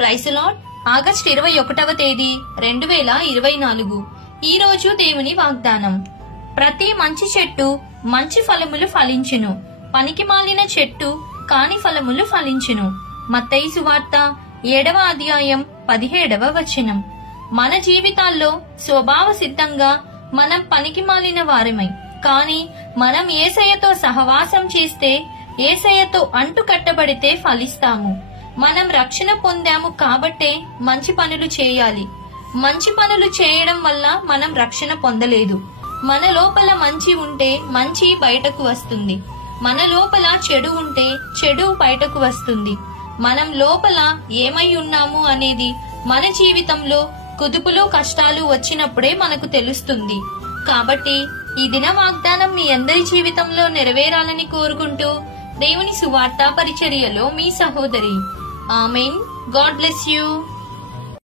Praise lord. August 21వ తేదీ 2024. ఈ రోజు దేవుని వాగ్దానం. ప్రతి మంచి చెట్టు మంచి ఫలములు ఫలించును, పనికి మాలిన చెట్టు కాని ఫలములు ఫలించును. మత్తయి సువార్త 7వ అధ్యాయం 17వ వచనం. మన జీవితాల్లో స్వభావ సిద్ధంగా మనం పనికి మాలిన వారమై, కాని మనం యేసయ్యతో సహవాసం చేస్తే, యేసయ్యతో అంటు కట్టబడితే ఫలిస్తాము. మనం రక్షణ పొందాము కాబట్టే మంచి పనులు చేయాలి. మంచి పనులు చేయడం వల్ల మనం రక్షణ పొందలేదు. మన లోపల మంచి ఉంటే మంచి బయటకు వస్తుంది. మన లోపల చెడు ఉంటే చెడు బయటకు వస్తుంది. మనం లోపల ఏమై ఉన్నాము అనేది మన జీవితంలో కుదుపులు కష్టాలు వచ్చినప్పుడే మనకు తెలుస్తుంది. కాబట్టి ఈ దిన వాగ్దానం మీ అందరి జీవితంలో నెరవేరాలని కోరుకుంటూ దేవుని సువార్త పరిచర్యలో మీ సహోదరి. ఆమేన్. God bless you.